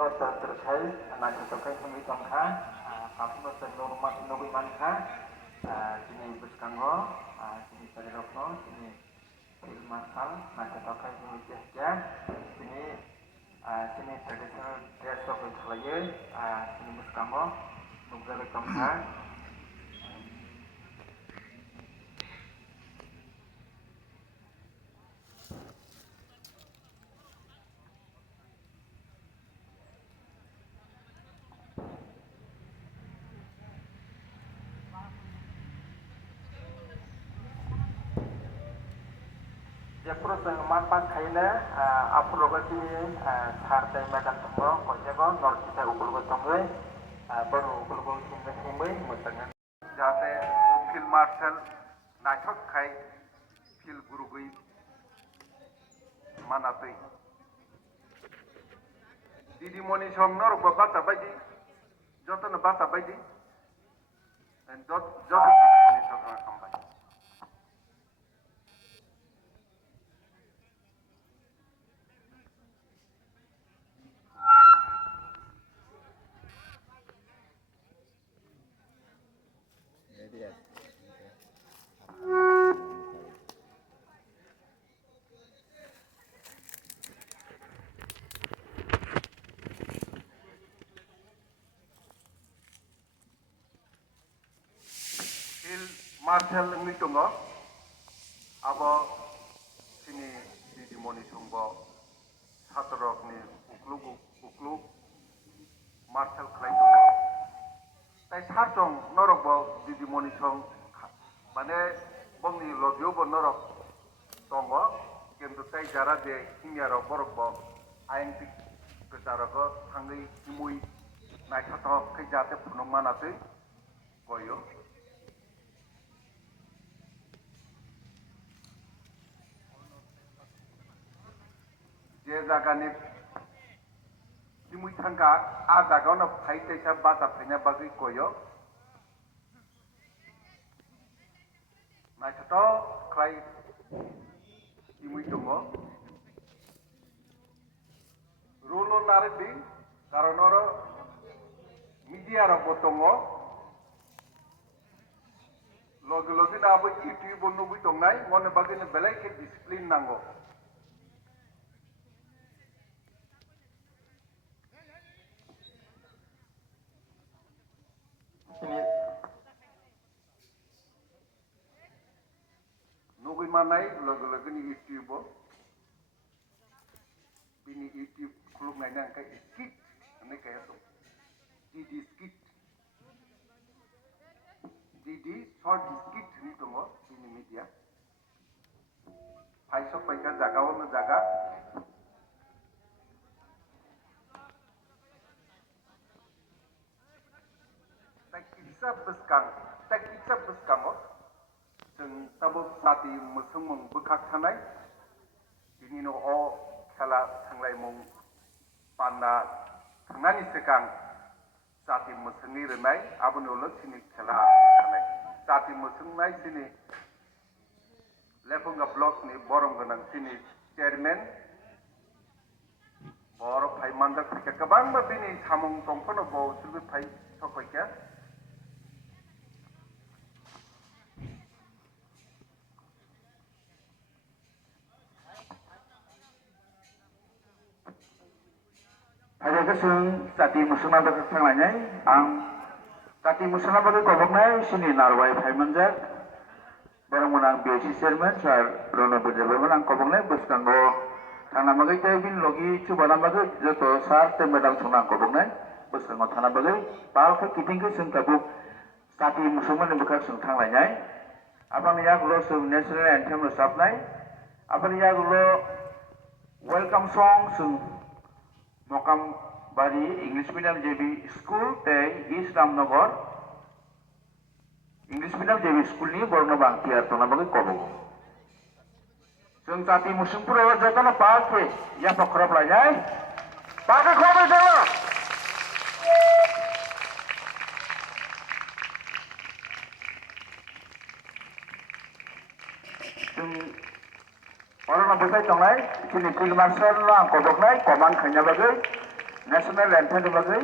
Buskango terkait naik hemi tongka, kamu normal nobi manka, sini Buskango, sini Parirokno, sini Ilmasal, naik terkait hemi tiada, sini tradisional dress of Israel, sini Buskango, nugara tongka. Proses manfaat kayaknya aplikasi sartai makan tunggu, konsepnya nol kita ukur tunggu, baru ukur tinggal mutangan. Jate film marshal naik kai film guru gui mana tuh? Didi moni song nor baca bayi, jodoh baca bayi, dan jodoh moni song kambay. Marshal ini tunggu, abo sini di moni sungbo satu rok ni ukluk Marshal kelai tunggu. Tapi sarjong norok bo di moni sung, mana bang ni lobyo bo norok tunggu, kentu tai jara de hingga rok borok bo ayang tik kecara ko tanggai imui naik satu kejate penuh mana tuh koyo. Je jaga ni dimui tangga a jaga na phai te sa ba ta phai bagi koyo na chato khai dimui tongo rulo nare di karonoro media ro botongo logi na abo youtube bonu bui tongnai ngone bagi ne belai ke disiplin nango. Nunggu manai lagu-lagu ni YouTube, bini YouTube klub nanya kayak skit, ini kayak tu, Didi skit, Didi short skit ni tu mo, bini media, hai sok pakai jaga orang jaga, tak kisah beskang mo. जों ताबो साथी मुसुंमं बुखाक थानाय बिनि न' खेला थांलाय मं पान्ना थांनायनि सिगां साथी मुसुंनि रोनाय आबुनोल' सिनि खेला थानाय साथी मुसुंनाय सिनि लेफंगा ब्लकनि बरम गोनां सिनि चेयारमेन बर' फाइ मानदा फैका गोबां बिनि सामं दंफांनो बावसुबो phi सफैका Ada kesung tadi musuhna bagi tangannya, tadi musuhna bagi koboknya sini narwai Paimanjak, barang menang BC Chairman Sir Rono Berjalan menang koboknya Buskango, tanah bagi bin logi coba bagi jatuh sar tembalang sunang koboknya Buskango tanah bagi, palsu kiting ke sung kabuk tadi musuhna yang bekas sung tangannya, apa nih ya kalau sung national anthem resapnai, apa nih ya kalau welcome song sung Mokam Bari English Medium JB School te East Ramnagar English Medium JB School ni borno bangki atau nama bagi kobo. Sung tati musim pura jatuh na pakai ya pakrab lagi, pakai kobo jawa. Sung orang nak berkait tong lai, sini film marshal lang kobok lai, koman kanya bagai. National एन्थेमनि बागै